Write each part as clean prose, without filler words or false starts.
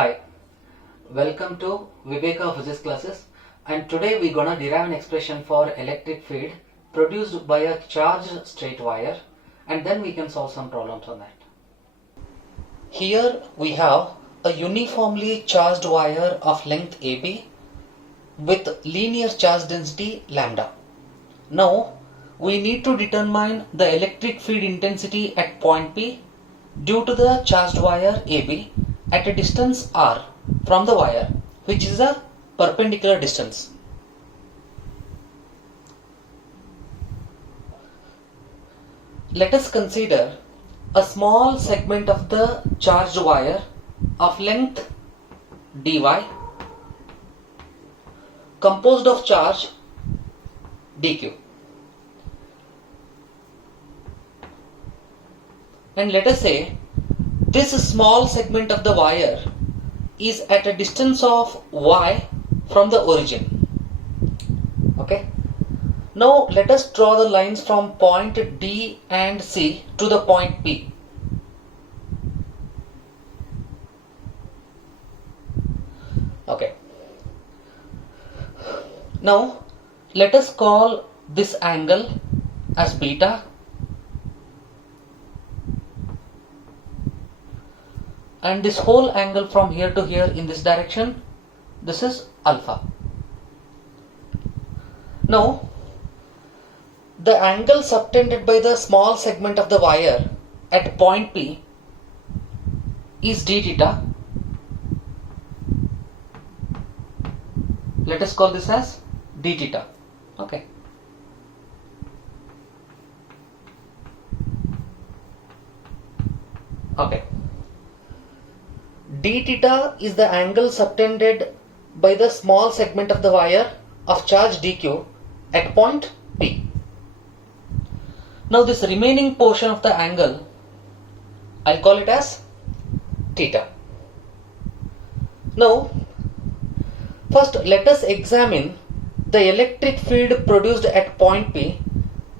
Hi, welcome to Viveka Physics classes, and today we're gonna derive an expression for electric field produced by a charged straight wire, and then we can solve some problems on that. Here we have a uniformly charged wire of length AB with linear charge density lambda. Now we need to determine the electric field intensity at point P due to the charged wire AB at a distance r from the wire, which is a perpendicular distance. Let us consider a small segment of the charged wire of length dy composed of charge dq, and let us say this small segment of the wire is at a distance of y from the origin. Okay. Now let us draw the lines from point D and C to the point P. Okay. Now let us call this angle as beta and this whole angle from here to here in this direction, this is alpha. Now the angle subtended by the small segment of the wire at point P is d theta. Let us call this as d theta. Okay. Okay. D theta is the angle subtended by the small segment of the wire of charge dq at point P. Now this remaining portion of the angle, I'll call it as theta. Now first let us examine the electric field produced at point P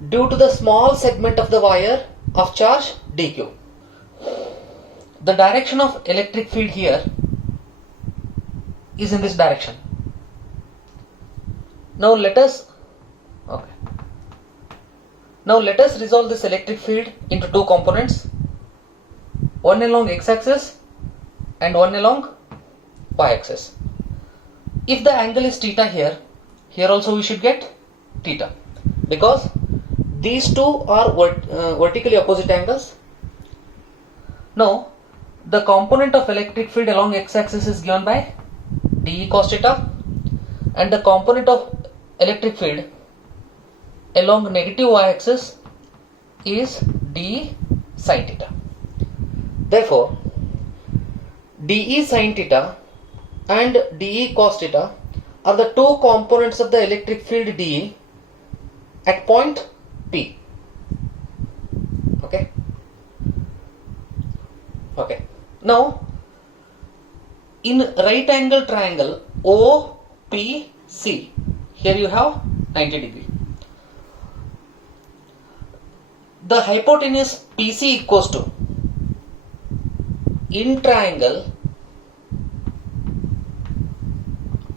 due to the small segment of the wire of charge dq. The direction of electric field here is in this direction. Now let us resolve this electric field into two components, one along x-axis and one along y-axis. If the angle is theta here also we should get theta, because these two are vertically opposite angles. Now the component of electric field along x-axis is given by dE cos theta, and the component of electric field along negative y-axis is dE sin theta. Therefore dE sin theta and dE cos theta are the two components of the electric field dE at point P. Okay. Okay. Now in right angle triangle OPC, here you have 90 degree. The hypotenuse PC equals to, in triangle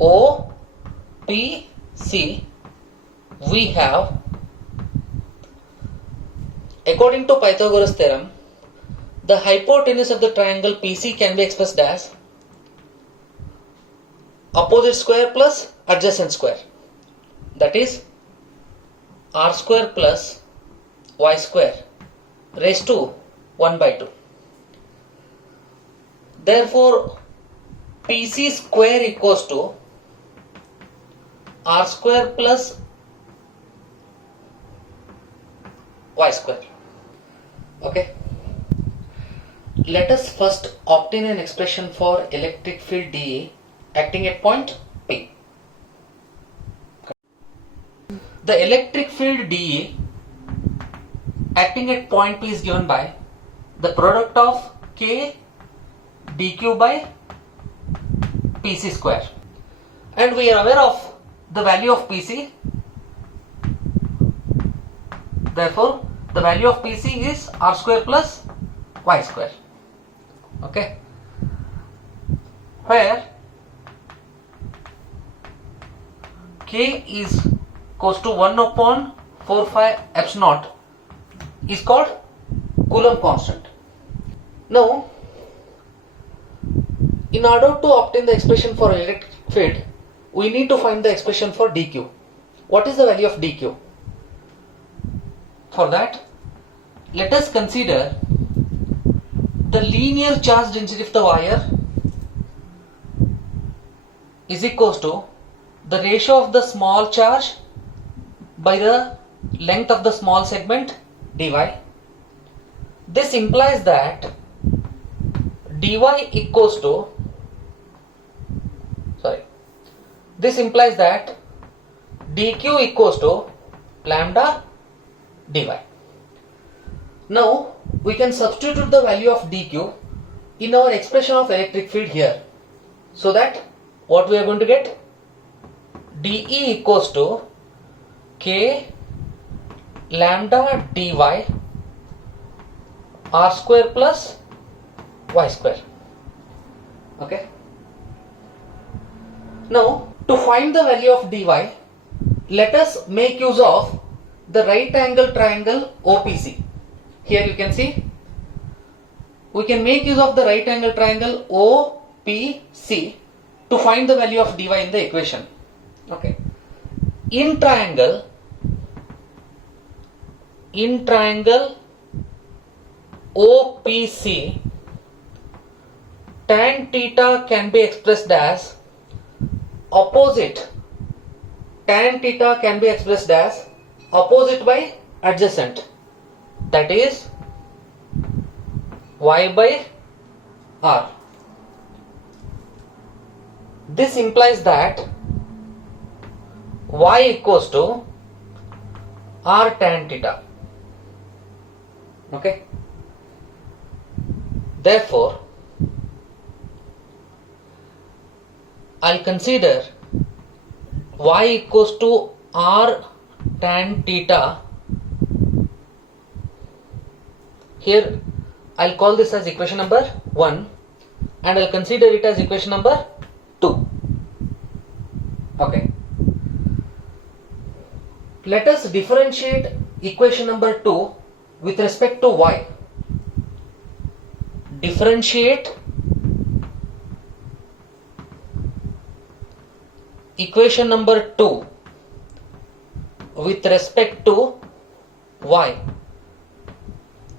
OPC we have, according to Pythagoras theorem, the hypotenuse of the triangle PC can be expressed as opposite square plus adjacent square, that is r square plus y square raised to 1 by 2. Therefore PC square equals to r square plus y square. Okay. Let us first obtain an expression for electric field dE acting at point P. The electric field dE acting at point P is given by the product of K dq by PC square, and we are aware of the value of PC. Therefore the value of PC is r square plus y square. Okay. where K is equals to 1 upon 4 pi epsilon naught is called Coulomb constant. Now, in order to obtain the expression for electric field, we need to find the expression for dq. What is the value of dq? For that, let us consider the linear charge density of the wire is equals to the ratio of the small charge by the length of the small segment dy. This implies that dy equals to this implies that dq equals to lambda dy. Now we can substitute the value of dq in our expression of electric field here, so that what we are going to get, dE equals to k lambda dy r square plus y square. Okay. Now, to find the value of dy, let us make use of the right angle triangle OPC. Here you can see, we can make use of the right angle triangle OPC to find the value of dy in the equation. Okay. In triangle OPC, tan theta can be expressed as opposite. Tan theta can be expressed as opposite by adjacent, that is y by r. This implies that y equals to r tan theta. Okay. Therefore, I'll consider y equals to r tan theta. Here I'll call this as equation number 1 and I'll consider it as equation number 2. Okay. Let us differentiate equation number 2 with respect to y. Differentiate equation number 2 with respect to y.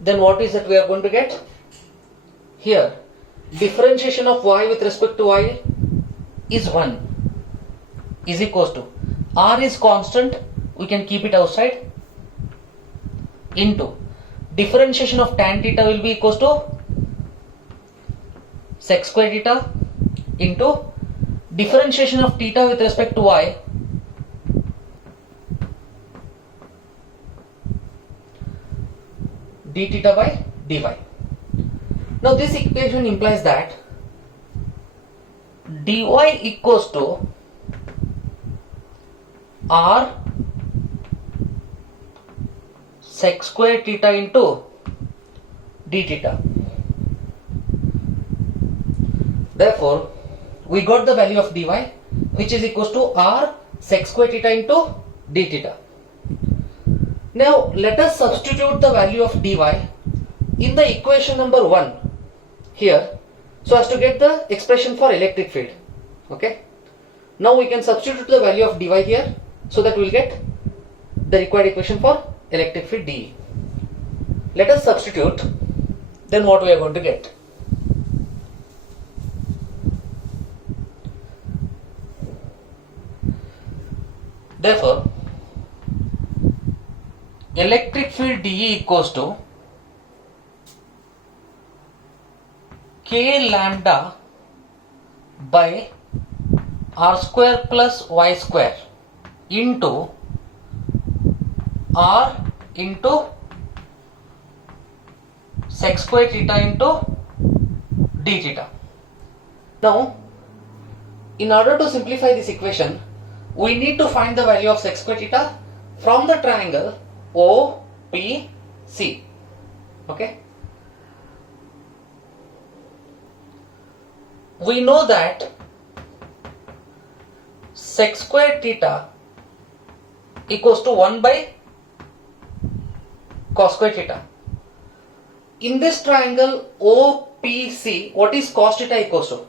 Then what is that we are going to get? Here, differentiation of y with respect to y is 1 is equals to, r is constant, we can keep it outside, into differentiation of tan theta will be equals to sec square theta into differentiation of theta with respect to y d theta by dy. Now this equation implies that dy equals to r sec square theta into d theta. Therefore, we got the value of dy which is equals to r sec square theta into d theta. Now let us substitute the value of dy in the equation number 1 here, so as to get the expression for electric field. Okay. Now we can substitute the value of dy here, so that we will get the required equation for electric field dE. Let us substitute, then what we are going to get? Therefore, electric field dE equals to k lambda by r square plus y square into r into sec square theta into d theta. Now, in order to simplify this equation, we need to find the value of sec square theta from the triangle OPC. Okay. we know that sec square theta equals to 1 by cos square theta. In this triangle OPC, what is cos theta equals to?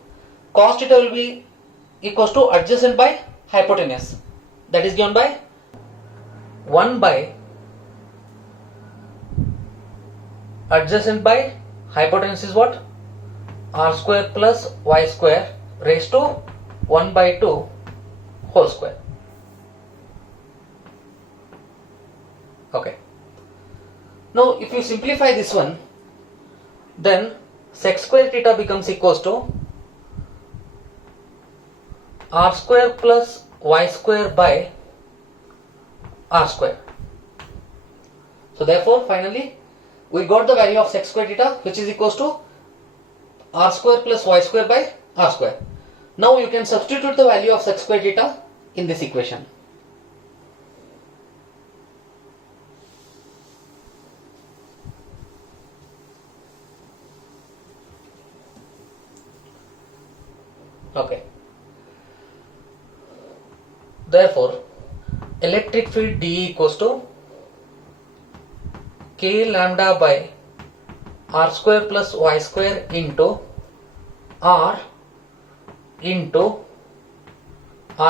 Cos theta will be equals to adjacent by hypotenuse. That is given by 1 by adjacent by hypotenuse is what? R square plus y square raised to 1 by 2 whole square. Okay. Now if you simplify this one, then sec square theta becomes equals to r square plus y square by r square. So therefore finally we got the value of sec square theta, which is equals to r square plus y square by r square. Now you can substitute the value of sec square theta in this equation. Okay. Therefore, electric field dE equals to k lambda by r square plus y square into r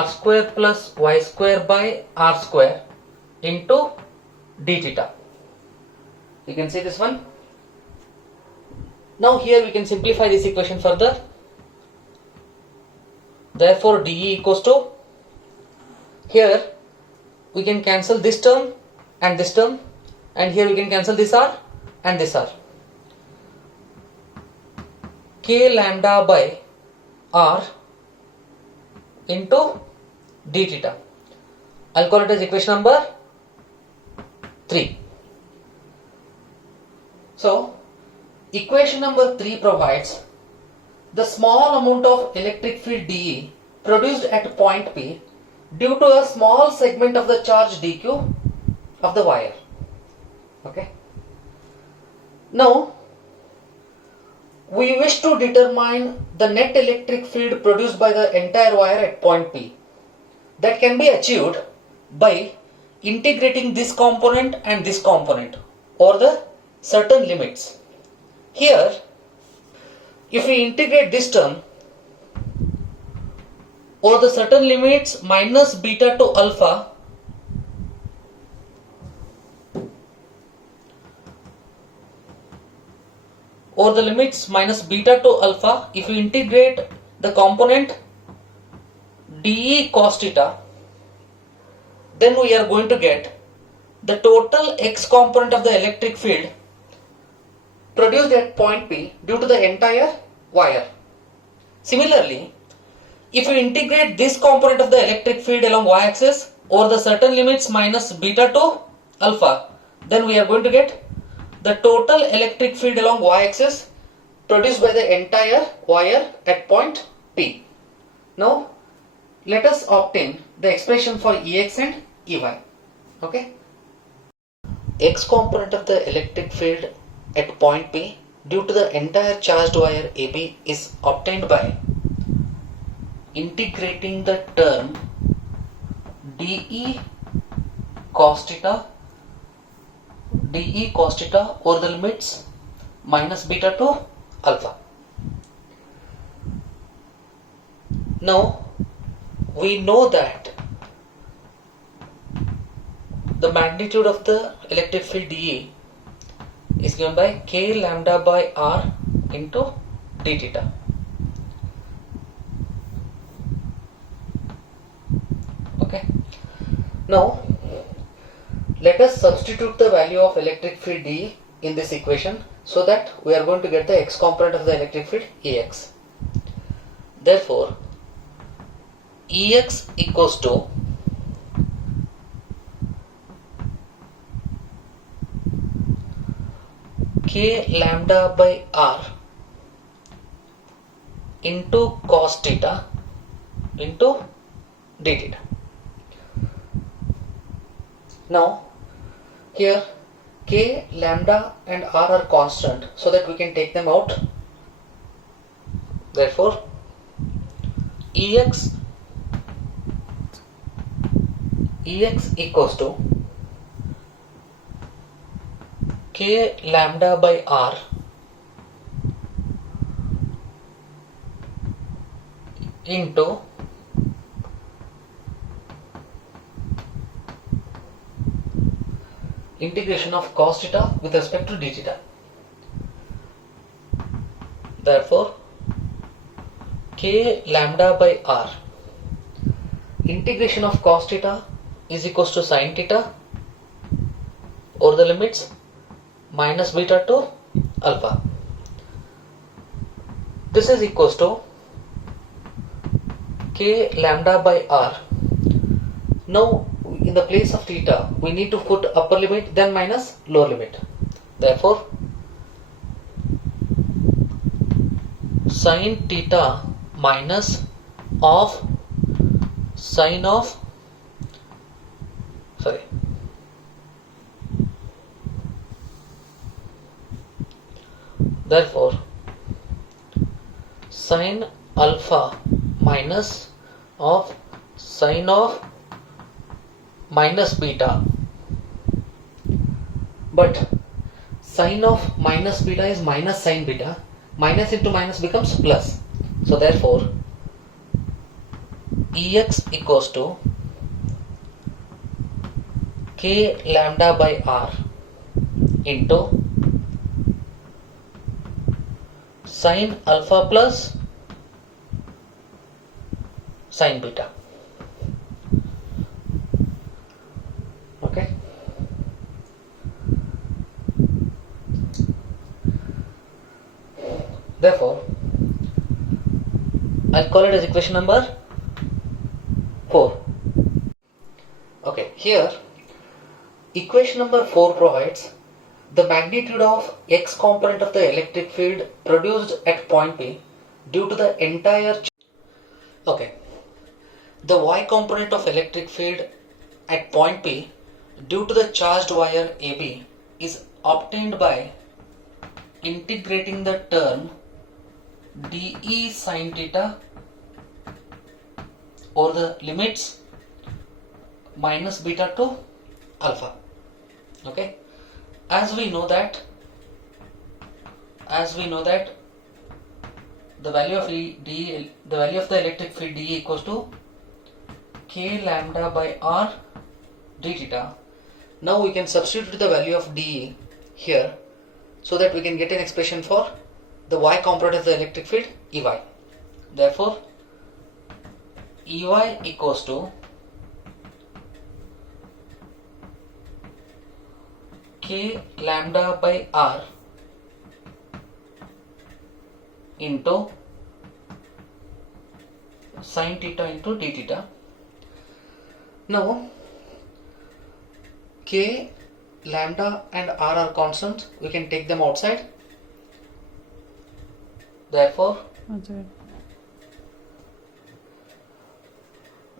square plus y square by r square into d theta. You can see this one. Now here we can simplify this equation further. Therefore dE equals to, here we can cancel this term and this term, and here we can cancel this r and this r. K lambda by r into d theta. I'll call it as equation number 3. So equation number 3 provides the small amount of electric field dE produced at point P due to a small segment of the charge dq of the wire. Okay. Now we wish to determine the net electric field produced by the entire wire at point P. That can be achieved by integrating this component and this component or the certain limits. Here, if we integrate this term or the certain limits minus beta to alpha, or the limits minus beta to alpha, if we integrate the component dE cos theta, then we are going to get the total x component of the electric field produced at point P due to the entire wire. Similarly, if we integrate this component of the electric field along y-axis or the certain limits minus beta to alpha, then we are going to get the total electric field along y-axis produced by the entire wire at point P. Now let us obtain the expression for Ex and Ey. Okay. X component of the electric field at point P due to the entire charged wire AB is obtained by integrating the term dE cos theta over the limits minus beta to alpha. Now we know that the magnitude of the electric field dE is given by k lambda by r into d theta. Okay. Now let us substitute the value of electric field dE in this equation so that we are going to get the x component of the electric field Ex. Therefore Ex equals to k lambda by r into cos theta into d theta. Now here k, lambda and r are constant, so that we can take them out. Therefore Ex equals to k lambda by r into integration of cos theta with respect to d theta. Therefore, k lambda by r integration of cos theta is equals to sin theta over the limits minus beta to alpha. This is equals to k lambda by r. Now in the place of theta we need to put upper limit then minus lower limit. Therefore sin theta minus of sin of therefore sin alpha minus of sin of minus beta, but sin of minus beta is minus sin beta, minus into minus becomes plus, so therefore Ex equals to k lambda by r into sin alpha plus sin beta. Okay. Therefore, I'll call it as equation number 4. Okay, here equation number 4 provides the magnitude of x component of the electric field produced at point P due to the entire the y component of electric field at point P due to the charged wire AB is obtained by integrating the term dE sin theta over the limits minus beta to alpha. Okay, as we know that the value of the value of the electric field dE equals to k lambda by r d theta. Now we can substitute the value of dE here so that we can get an expression for the y component of the electric field Ey. Therefore Ey equals to k lambda by r into sin theta into d theta. Now k, lambda and r are constants, we can take them outside. Therefore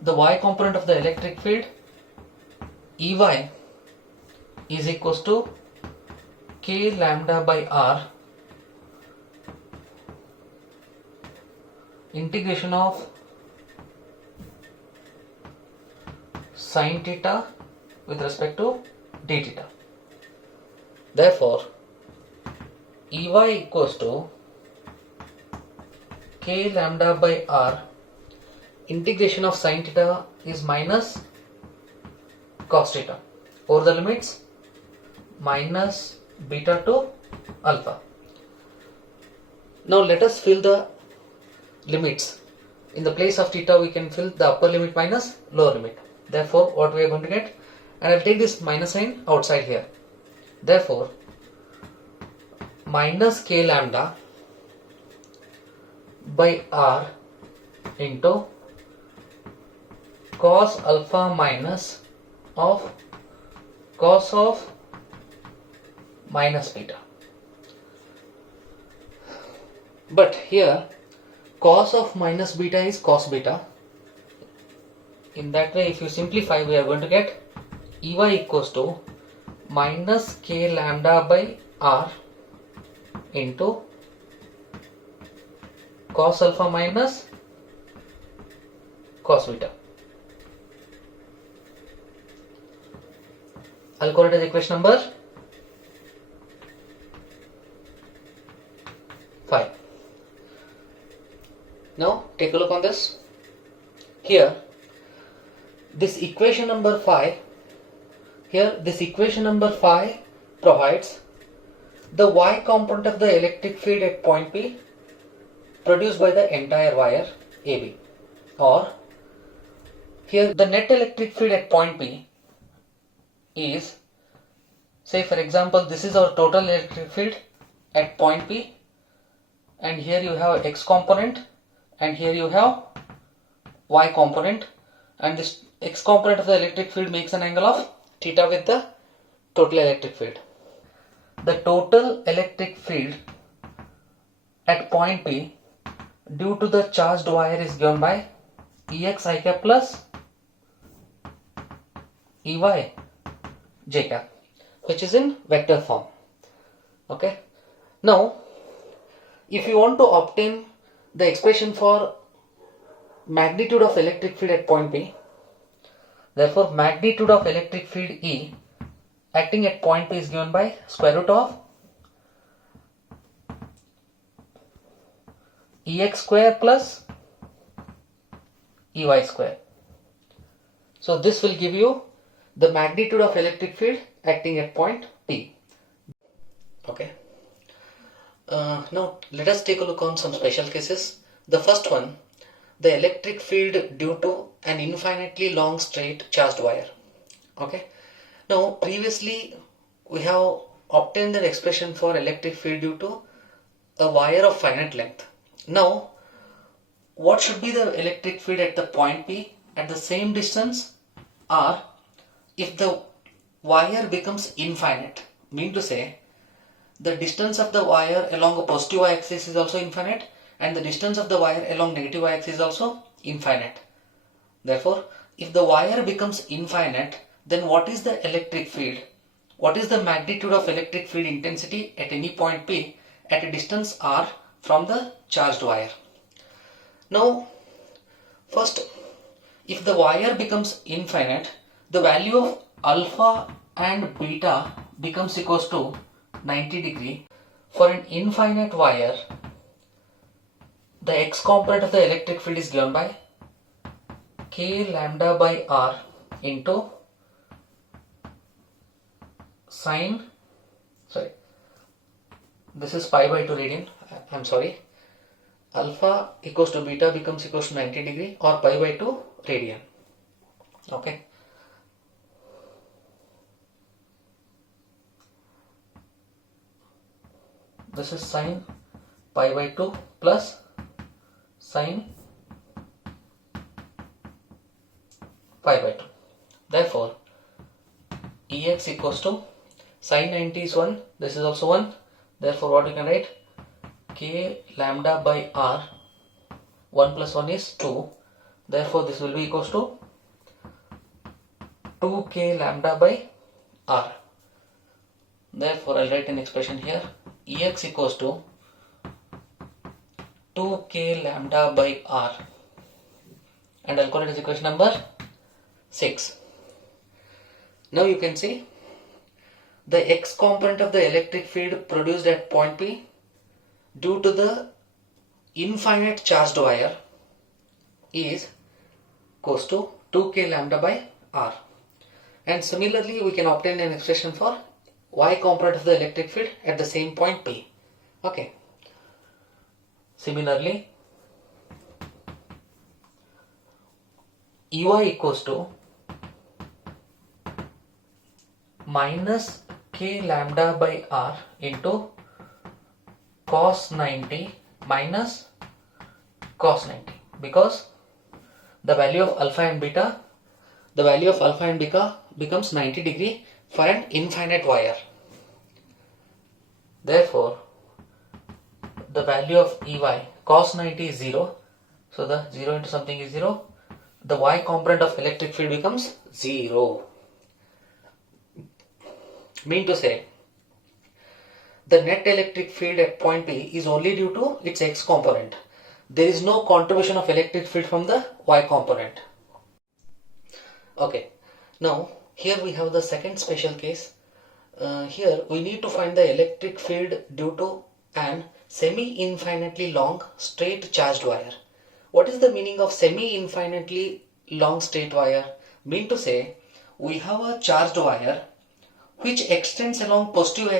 the y component of the electric field Ey is equals to k lambda by r integration of sin theta with respect to d theta. Therefore Ey equals to k lambda by r integration of sin theta is minus cos theta over the limits minus beta to alpha. Now let us fill the limits. In the place of theta we can fill the upper limit minus lower limit. Therefore what we are going to get, and I will take this minus sign outside here. Therefore minus k lambda by r into cos alpha minus of cos of minus beta. But here cos of minus beta is cos beta. In that way, if you simplify, we are going to get Ey equals to minus k lambda by r into cos alpha minus cos beta. I'll call it as equation number 5. Now take a look on this. Here, this equation number 5 provides the y component of the electric field at point P produced by the entire wire AB, or here the net electric field at point P is, say for example, this is our total electric field at point P, and here you have x component and here you have y component, and this x component of the electric field makes an angle of theta with the total electric field. The total electric field at point P due to the charged wire is given by Ex I cap plus Ey j cap, which is in vector form. Okay. Now, if you want to obtain the expression for magnitude of electric field at point P, therefore magnitude of electric field E acting at point P is given by square root of Ex square plus Ey square. So this will give you the magnitude of electric field acting at point P. Okay. Now let us take a look on some special cases. The first one, the electric field due to an infinitely long straight charged wire. Okay. Now previously we have obtained the expression for electric field due to a wire of finite length. Now what should be the electric field at the point P at the same distance, or if the wire becomes infinite, mean to say the distance of the wire along a positive y-axis is also infinite and the distance of the wire along negative y-axis is also infinite. Therefore, if the wire becomes infinite, then what is the electric field? What is the magnitude of electric field intensity at any point P at a distance r from the charged wire? Now, first, if the wire becomes infinite, the value of alpha and beta becomes equals to 90 degree. For an infinite wire, the x component of the electric field is given by k lambda by r into this is pi by 2 radian, alpha equals to beta becomes equals to 90 degree or pi by 2 radian. Okay. This is sine pi by 2 plus sine pi by 2. Therefore, Ex equals to sine 90 is 1, this is also 1. Therefore, what you can write? K lambda by r, 1 plus 1 is 2. Therefore, this will be equals to 2k lambda by r. Therefore, I'll write an expression here. Ex equals to 2k lambda by r, and I'll call it as equation number 6. Now you can see the x component of the electric field produced at point P due to the infinite charged wire is equals to 2k lambda by r, and similarly we can obtain an expression for y component of the electric field at the same point P. Okay. Similarly, Ey equals to minus k lambda by r into cos 90 minus cos 90, because the value of alpha and beta becomes 90 degree for an infinite wire. Therefore, the value of Ey cos 90 is 0, so the 0 into something is 0. The y component of electric field becomes 0. Mean to say, the net electric field at point P is only due to its x component. there is no contribution of electric field from the y component. Okay, now here we have the second special case. Here we need to find the electric field due to an semi-infinitely long straight charged wire. What is the meaning of semi-infinitely long straight wire? Mean to say, we have a charged wire which extends along positive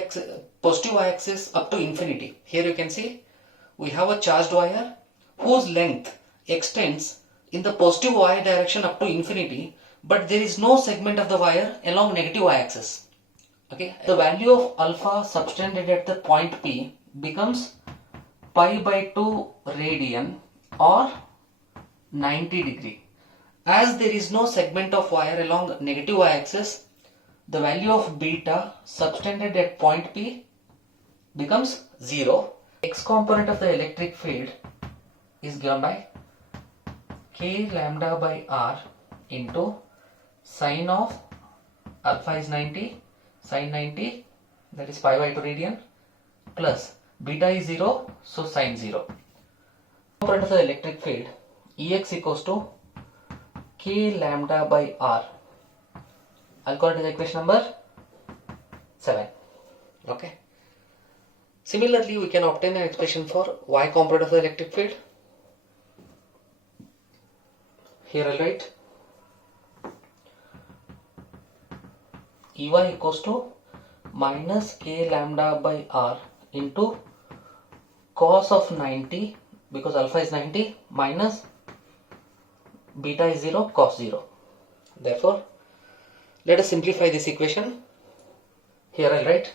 y-axis up to infinity. Here you can see we have a charged wire whose length extends in the positive y direction up to infinity, but there is no segment of the wire along negative y-axis. Okay, the value of alpha subtended at the point P becomes pi by 2 radian or 90 degree. As there is no segment of wire along negative y-axis, the value of beta subtended at point P becomes 0. X component of the electric field is given by k lambda by r into sine of alpha is 90, sine 90, that is pi by 2 radian, plus beta is 0, so sine 0. Component of the electric field Ex equals to k lambda by r. I'll call it as equation number 7. Okay. Similarly, we can obtain an expression for y component of the electric field. Here I'll write Ey equals to minus k lambda by r into cos of 90, because alpha is 90, minus beta is 0, cos 0. Therefore, let us simplify this equation. Here I'll write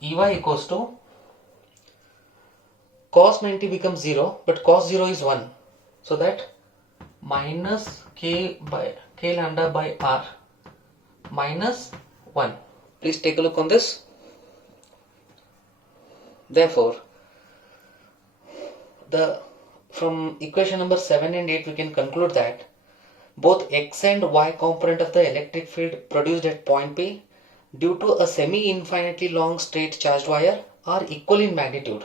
Ey equals to cos 90 becomes 0, but cos 0 is 1. So that minus k lambda by r minus 1. Please take a look on this. Therefore, from equation number 7 and 8 we can conclude that both x and y component of the electric field produced at point P due to a semi-infinitely long straight charged wire are equal in magnitude.